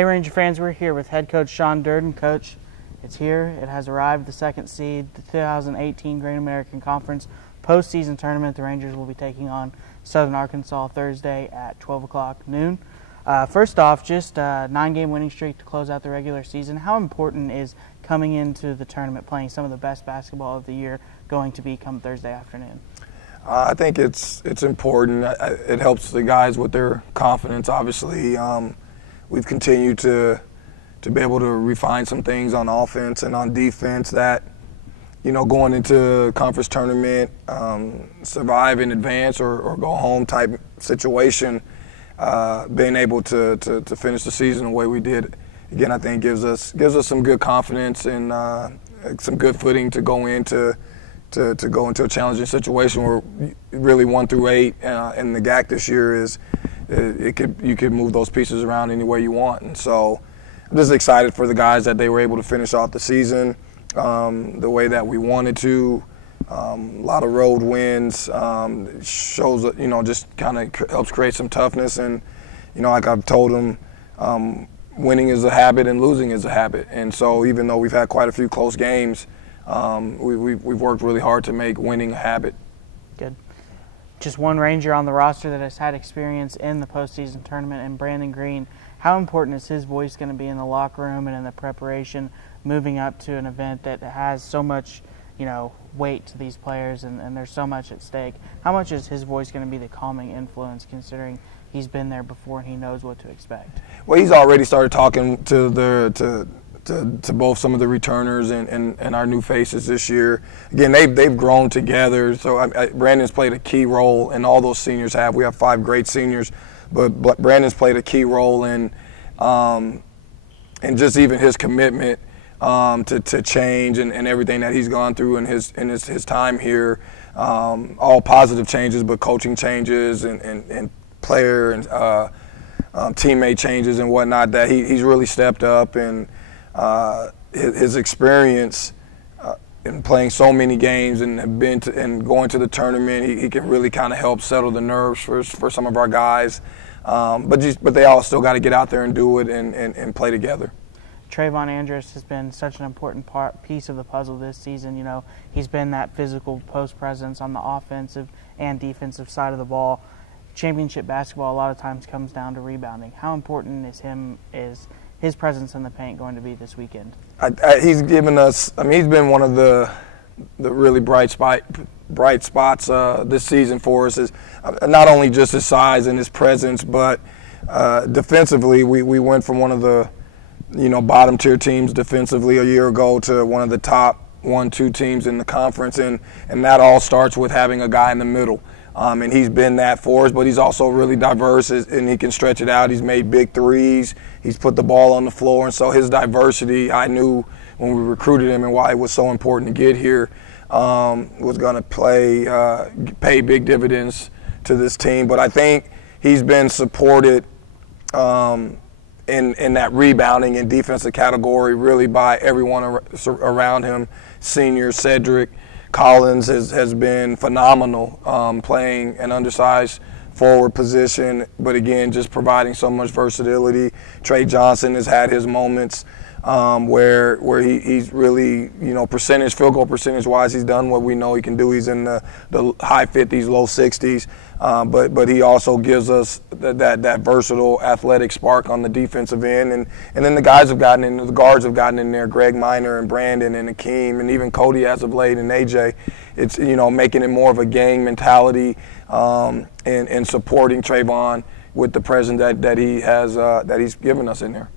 Hey Ranger fans, we're here with head coach Sean Dirden. Coach, it's here. It has arrived, the second seed, the 2018 Great American Conference postseason tournament. The Rangers will be taking on Southern Arkansas Thursday at 12 o'clock noon. First off, just a 9-game winning streak to close out the regular season. How important is coming into the tournament playing some of the best basketball of the year going to be come Thursday afternoon? I think it's important. It helps the guys with their confidence, obviously. We've continued to be able to refine some things on offense and on defense that, you know, going into conference tournament, survive in advance or go home type situation, being able to finish the season the way we did, again, I think gives us some good confidence and some good footing to go into a challenging situation where really 1 through 8 in the GAC this year is you could move those pieces around any way you want. And so I'm just excited for the guys that they were able to finish off the season the way that we wanted to. A lot of road wins, shows, you know, just kind of helps create some toughness. And, you know, like I've told them, winning is a habit and losing is a habit. And so even though we've had quite a few close games, we've worked really hard to make winning a habit. Good. Just one Ranger on the roster that has had experience in the postseason tournament, and Brandon Green. How important is his voice going to be in the locker room and in the preparation moving up to an event that has so much, you know, weight to these players and there's so much at stake? How much is his voice going to be the calming influence, considering he's been there before and he knows what to expect? Well, he's already started talking to both some of the returners and our new faces this year. Again, they've grown together. So Brandon's played a key role, and all those seniors have. We have 5 great seniors, but Brandon's played a key role in just even his commitment to change and everything that he's gone through in his time here. All positive changes, but coaching changes and player and teammate changes and whatnot. That he's really stepped up, and his experience in playing so many games and going to the tournament, he can really kind of help settle the nerves for some of our guys. But they all still got to get out there and do it and play together. Trayvon Andres has been such an important piece of the puzzle this season. You know, he's been that physical post presence on the offensive and defensive side of the ball. Championship basketball a lot of times comes down to rebounding. How important is his presence in the paint going to be this weekend? He's given us. I mean, he's been one of the really bright spots this season for us. Is not only just his size and his presence, but defensively, we went from one of the, you know, bottom tier teams defensively a year ago to one of the top 1-2 teams in the conference, and that all starts with having a guy in the middle. And he's been that for us, but he's also really diverse, and he can stretch it out. He's made big threes. He's put the ball on the floor, and so his diversity, I knew when we recruited him and why it was so important to get here, was going to pay big dividends to this team. But I think he's been supported in that rebounding and defensive category really by everyone around him. Senior Cedric Collins has been phenomenal, playing an undersized forward position, but again, just providing so much versatility. Trey Johnson has had his moments where he's really, you know, field goal percentage wise, he's done what we know he can do. He's in the high 50s, low 60s, but he also gives us that versatile athletic spark on the defensive end, and then the guys have gotten in, the guards have gotten in there, Greg Minor and Brandon and Akeem and even Cody as of late and AJ. It's, you know, making it more of a gang mentality and supporting Trayvon with the presence that he has that he's given us in there.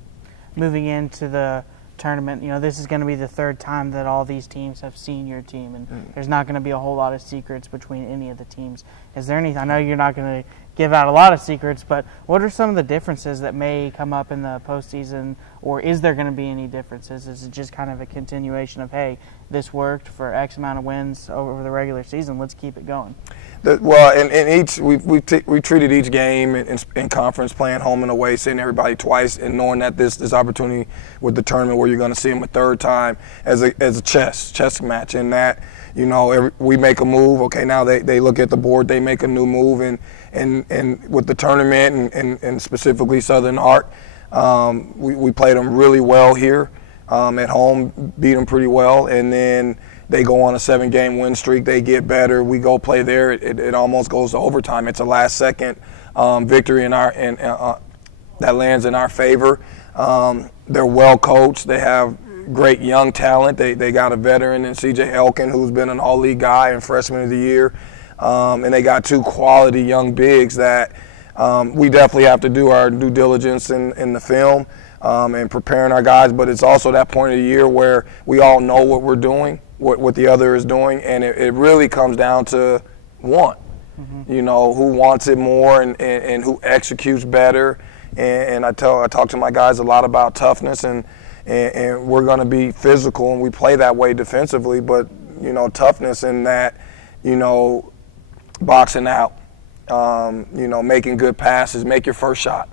Moving into the tournament, you know, this is going to be the 3rd time that all these teams have seen your team, and there's not going to be a whole lot of secrets between any of the teams. Is there anything? I know you're not going to give out a lot of secrets, but what are some of the differences that may come up in the postseason, or is there going to be any differences? Is it just kind of a continuation of, hey, this worked for X amount of wins over the regular season, let's keep it going? Well, in each we treated each game in conference, playing home and away, seeing everybody twice, and knowing that this opportunity with the tournament where you're going to see them a 3rd time as a chess match, and that, you know, we make a move. Okay, now they look at the board, they make a new move, and with the tournament and specifically Southern Art, We played them really well here at home, beat them pretty well, and then they go on a 7-game win streak. They get better. We go play there. It almost goes to overtime. It's a last-second victory that lands in our favor. They're well coached. They have great young talent. They got a veteran in C.J. Elkin, who's been an all-league guy and freshman of the year. And they got 2 quality young bigs that we definitely have to do our due diligence in the film and preparing our guys. But it's also that point of the year where we all know what we're doing, what the other is doing, and it really comes down to want. You know, who wants it more and who executes better. And I talk to my guys a lot about toughness, and we're going to be physical, and we play that way defensively, but, you know, toughness in that, you know, boxing out, you know, making good passes, make your first shot.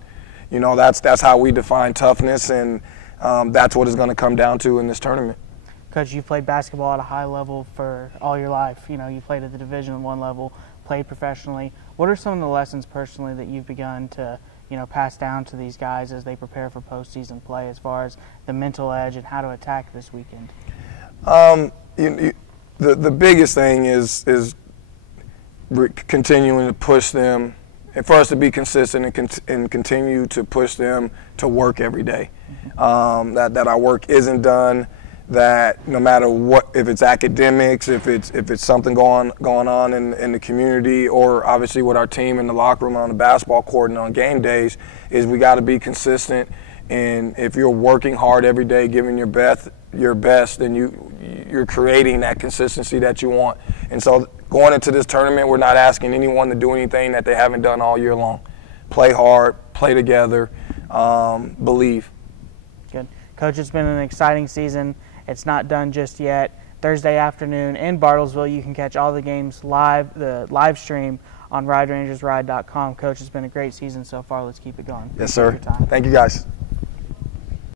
You know, that's how we define toughness, and that's what it's going to come down to in this tournament. Coach, you played basketball at a high level for all your life. You know, you played at the Division I level, played professionally. What are some of the lessons personally that you've begun to, you know, pass down to these guys as they prepare for postseason play, as far as the mental edge and how to attack this weekend? The biggest thing is continuing to push them, and for us to be consistent and continue to push them to work every day. That our work isn't done. That no matter what, if it's academics, if it's something going on in the community, or obviously with our team in the locker room, on the basketball court, and on game days, is we got to be consistent. And if you're working hard every day, giving your best, then you're creating that consistency that you want. And so going into this tournament, we're not asking anyone to do anything that they haven't done all year long. Play hard, play together, believe. Good. Coach, it's been an exciting season. It's not done just yet. Thursday afternoon in Bartlesville, you can catch all the games live, the live stream on RideRangersRide.com. Coach, it's been a great season so far. Let's keep it going. Yes, sir. Thank you, guys.